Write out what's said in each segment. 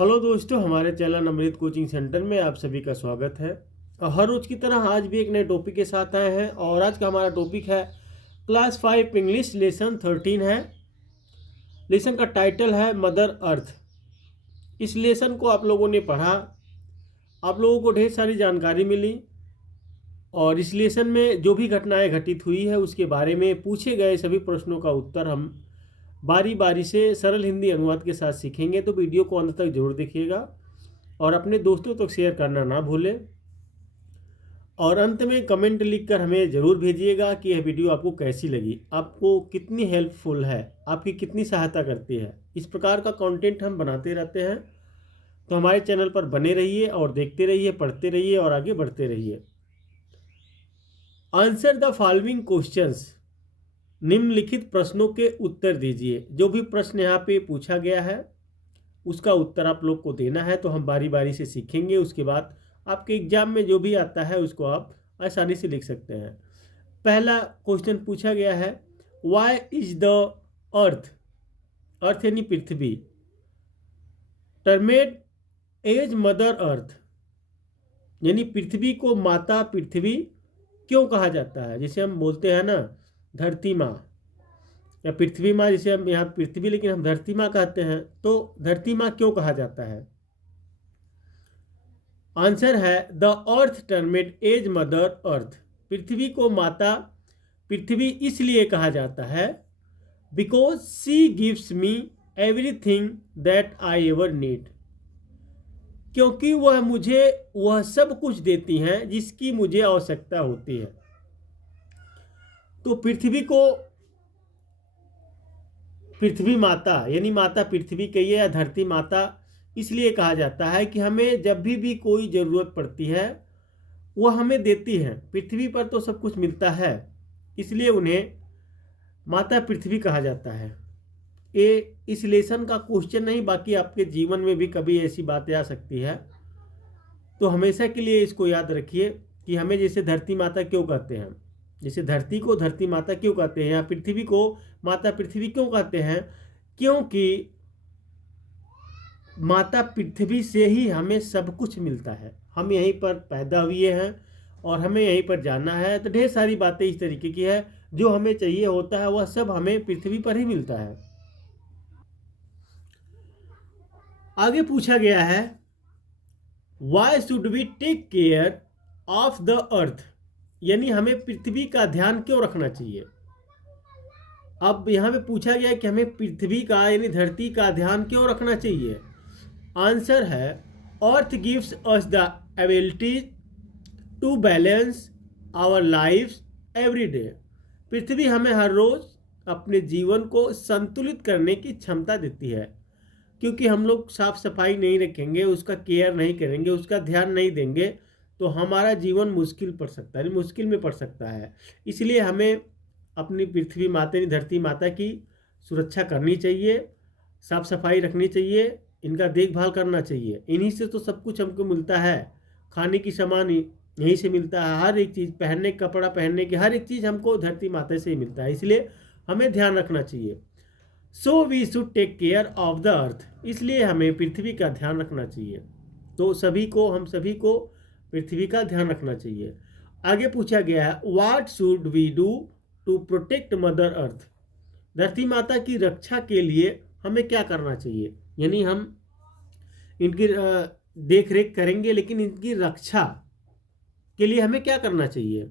Hello दोस्तों, हमारे channel अमृत coaching centre में आप सभी का स्वागत है। और हर रोज की तरह आज भी एक नए टॉपिक के साथ आए हैं और आज का हमारा टॉपिक है क्लास 5 इंग्लिश लेसन 13 है। लेसन का टाइटल है मदर अर्थ। इस लेसन को आप लोगों ने पढ़ा, आप लोगों को ढेर सारी जानकारी मिली और इस लेसन में जो भी घटनाएं घटित हुई है उसके बारे में पूछे गए सभी प्रश्नों का उत्तर हम बारी बारी से सरल हिंदी अनुवाद के साथ सीखेंगे। तो वीडियो को अंत तक जरूर देखिएगा और अपने दोस्तों तक शेयर करना ना भूलें। और अंत में कमेंट लिखकर हमें ज़रूर भेजिएगा कि यह वीडियो आपको कैसी लगी, आपको कितनी हेल्पफुल है, आपकी कितनी सहायता करती है। इस प्रकार का कंटेंट हम बनाते रहते हैं, तो हमारे चैनल पर बने रहिए और देखते रहिए, पढ़ते रहिए और आगे बढ़ते रहिए। Answer the following questions. निम्नलिखित प्रश्नों के उत्तर दीजिए। जो भी प्रश्न यहाँ पे पूछा गया है उसका उत्तर आप लोग को देना है। तो हम बारी बारी से सीखेंगे, उसके बाद आपके एग्जाम में जो भी आता है उसको आप आसानी से लिख सकते हैं। पहला क्वेश्चन पूछा गया है, वाई इज द अर्थ, अर्थ यानी पृथ्वी, टर्मेड एज मदर अर्थ, यानी पृथ्वी को माता पृथ्वी क्यों कहा जाता है। जैसे हम बोलते हैं ना धरती माँ या पृथ्वी माँ, जैसे हम यहाँ पृथ्वी लेकिन हम धरती माँ कहते हैं, तो धरती माँ क्यों कहा जाता है। आंसर है the earth termed as mother earth. पृथ्वी को माता पृथ्वी इसलिए कहा जाता है because she gives me everything that I ever need, क्योंकि वह मुझे वह सब कुछ देती हैं जिसकी मुझे आवश्यकता होती है। तो पृथ्वी को पृथ्वी माता यानी माता पृथ्वी कहिए या धरती माता इसलिए कहा जाता है कि हमें जब भी कोई ज़रूरत पड़ती है वह हमें देती है। पृथ्वी पर तो सब कुछ मिलता है, इसलिए उन्हें माता पृथ्वी कहा जाता है। ये इस लेसन का क्वेश्चन नहीं, बाकी आपके जीवन में भी कभी ऐसी बातें आ सकती है, तो हमेशा के लिए इसको याद रखिए कि हमें जैसे धरती माता क्यों कहते हैं, जैसे धरती को धरती माता क्यों कहते हैं या पृथ्वी को माता पृथ्वी क्यों कहते हैं, क्योंकि माता पृथ्वी से ही हमें सब कुछ मिलता है। हम यहीं पर पैदा हुए हैं और हमें यहीं पर जाना है। तो ढेर सारी बातें इस तरीके की है, जो हमें चाहिए होता है वह सब हमें पृथ्वी पर ही मिलता है। आगे पूछा गया है, why should we take care of the earth, यानी हमें पृथ्वी का ध्यान क्यों रखना चाहिए। अब यहाँ पे पूछा गया कि हमें पृथ्वी का यानी धरती का ध्यान क्यों रखना चाहिए। आंसर है earth gives us the ability to balance our lives every day. पृथ्वी हमें हर रोज अपने जीवन को संतुलित करने की क्षमता देती है, क्योंकि हम लोग साफ सफाई नहीं रखेंगे, उसका केयर नहीं करेंगे, उसका ध्यान नहीं देंगे तो हमारा जीवन मुश्किल पड़ सकता है, मुश्किल में पड़ सकता है। इसलिए हमें अपनी पृथ्वी माता धरती माता की सुरक्षा करनी चाहिए, साफ सफाई रखनी चाहिए, इनका देखभाल करना चाहिए। इन्हीं से तो सब कुछ हमको मिलता है, खाने की सामान यहीं से मिलता है, हर एक चीज़, पहनने कपड़ा पहनने की हर एक चीज़ हमको धरती माता से ही मिलता है। इसलिए हमें ध्यान रखना चाहिए। So we should take care of the earth, इसलिए हमें पृथ्वी का ध्यान रखना चाहिए। तो हम सभी को पृथ्वी का ध्यान रखना चाहिए। आगे पूछा गया है, what should we do to protect mother earth, धरती माता की रक्षा के लिए हमें क्या करना चाहिए। यानी हम इनकी देख रेख करेंगे, लेकिन इनकी रक्षा के लिए हमें क्या करना चाहिए।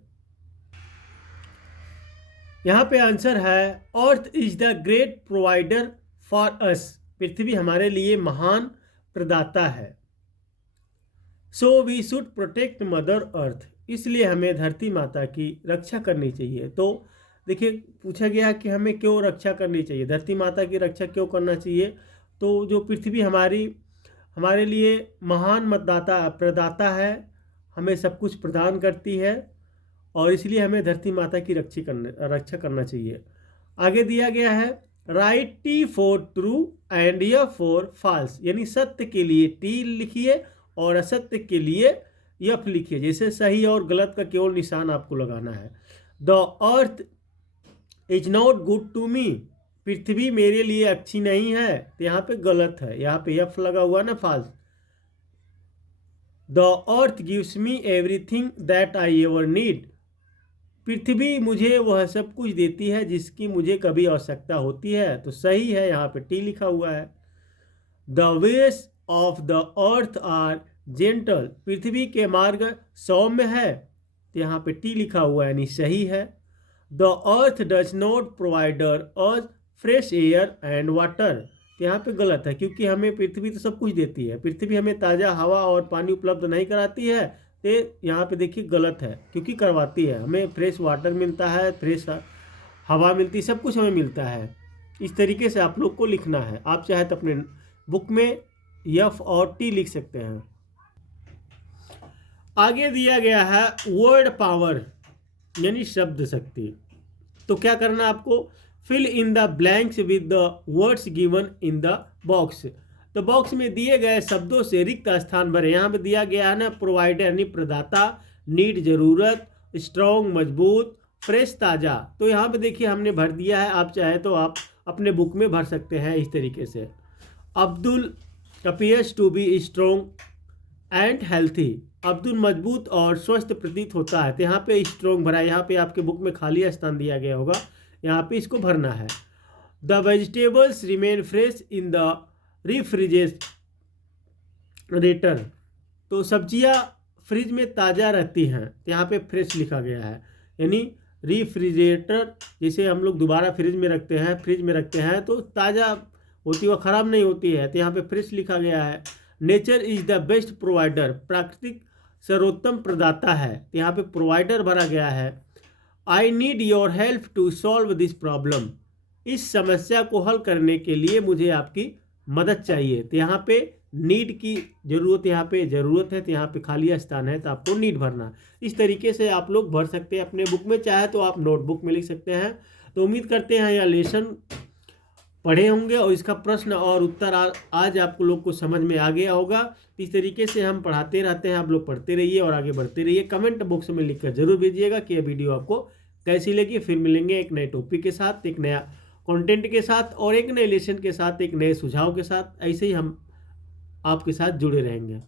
यहाँ पे आंसर है earth is the great provider for us, पृथ्वी हमारे लिए महान प्रदाता है। So we should protect mother earth, इसलिए हमें धरती माता की रक्षा करनी चाहिए। तो देखिए पूछा गया कि हमें क्यों रक्षा करनी चाहिए, धरती माता की रक्षा क्यों करना चाहिए। तो जो पृथ्वी हमारे लिए महान मतदाता प्रदाता है, हमें सब कुछ प्रदान करती है और इसलिए हमें धरती माता की रक्षा करना चाहिए। आगे दिया गया है, write T for true and F for false, यानी सत्य के लिए टी लिखिए और असत्य के लिए एफ लिखिए। जैसे सही और गलत का केवल निशान आपको लगाना है। The earth is not good to me, पृथ्वी मेरे लिए अच्छी नहीं है, तो यहाँ पे गलत है, यहाँ पे एफ लगा हुआ ना, false. The earth gives me everything that I ever need, पृथ्वी मुझे वह सब कुछ देती है जिसकी मुझे कभी आवश्यकता होती है, तो सही है, यहाँ पे टी लिखा हुआ है। The ways of the earth are gentle, पृथ्वी के मार्ग सौम्य है, तो यहाँ पे टी लिखा हुआ है, यानी सही है। The earth does not provider us fresh air and water, तो यहाँ पे गलत है, क्योंकि हमें पृथ्वी तो सब कुछ देती है, पृथ्वी हमें ताज़ा हवा और पानी उपलब्ध नहीं कराती है, तो यहाँ पे देखिए गलत है, क्योंकि करवाती है, हमें फ्रेश वाटर मिलता है, फ्रेश हवा मिलती है, सब कुछ हमें मिलता है। इस तरीके से आप लोग को लिखना है। आप चाहे तो अपने बुक में एफ और टी लिख सकते हैं। आगे दिया गया है वर्ड पावर यानी शब्द शक्ति। तो क्या करना आपको, fill in the blanks with the words given in the box, तो बॉक्स में दिए गए शब्दों से रिक्त स्थान भरे। यहाँ पे दिया गया है ना, प्रोवाइडर यानी प्रदाता, नीड जरूरत, स्ट्रॉन्ग मजबूत, फ्रेश ताज़ा, तो यहाँ पे देखिए हमने भर दिया है। आप चाहे तो आप अपने बुक में भर सकते हैं इस तरीके से। Abdul appears to be strong and healthy, Abdul मजबूत और स्वस्थ प्रतीत होता है, तो यहाँ पे स्ट्रॉन्ग भरा है। यहाँ पे आपके बुक में खाली स्थान दिया गया होगा, यहाँ पे इसको भरना है। The vegetables remain fresh in the refrigerator, तो सब्जियां फ्रिज में ताज़ा रहती हैं, तो यहाँ पे फ्रेश लिखा गया है, यानी रेफ्रिजरेटर जैसे हम लोग दोबारा फ्रिज में रखते हैं तो ताज़ा होती है, वह ख़राब नहीं होती है, तो यहाँ पे फ्रेश लिखा गया है। Nature is the best provider, प्राकृतिक सर्वोत्तम प्रदाता है, तो यहाँ पे प्रोवाइडर भरा गया है। I need your help to solve this problem, इस समस्या को हल करने के लिए मुझे आपकी मदद चाहिए, तो यहाँ पे नीड की जरूरत, यहाँ पे ज़रूरत है, तो यहाँ पे खाली स्थान है, तो आपको नीड भरना। इस तरीके से आप लोग भर सकते हैं अपने बुक में, चाहे तो आप नोटबुक में लिख सकते हैं। तो उम्मीद करते हैं यह लेसन पढ़े होंगे और इसका प्रश्न और उत्तर आज आपको लोग को समझ में आ गया होगा। इस तरीके से हम पढ़ाते रहते हैं, आप लोग पढ़ते रहिए और आगे बढ़ते रहिए। कमेंट बॉक्स में लिखकर जरूर भेजिएगा कि यह वीडियो आपको कैसी लगी। फिर मिलेंगे एक नए टॉपिक के साथ, एक नया कंटेंट के साथ और एक नए लेसन के साथ, एक नए सुझाव के साथ। ऐसे ही हम आपके साथ जुड़े रहेंगे।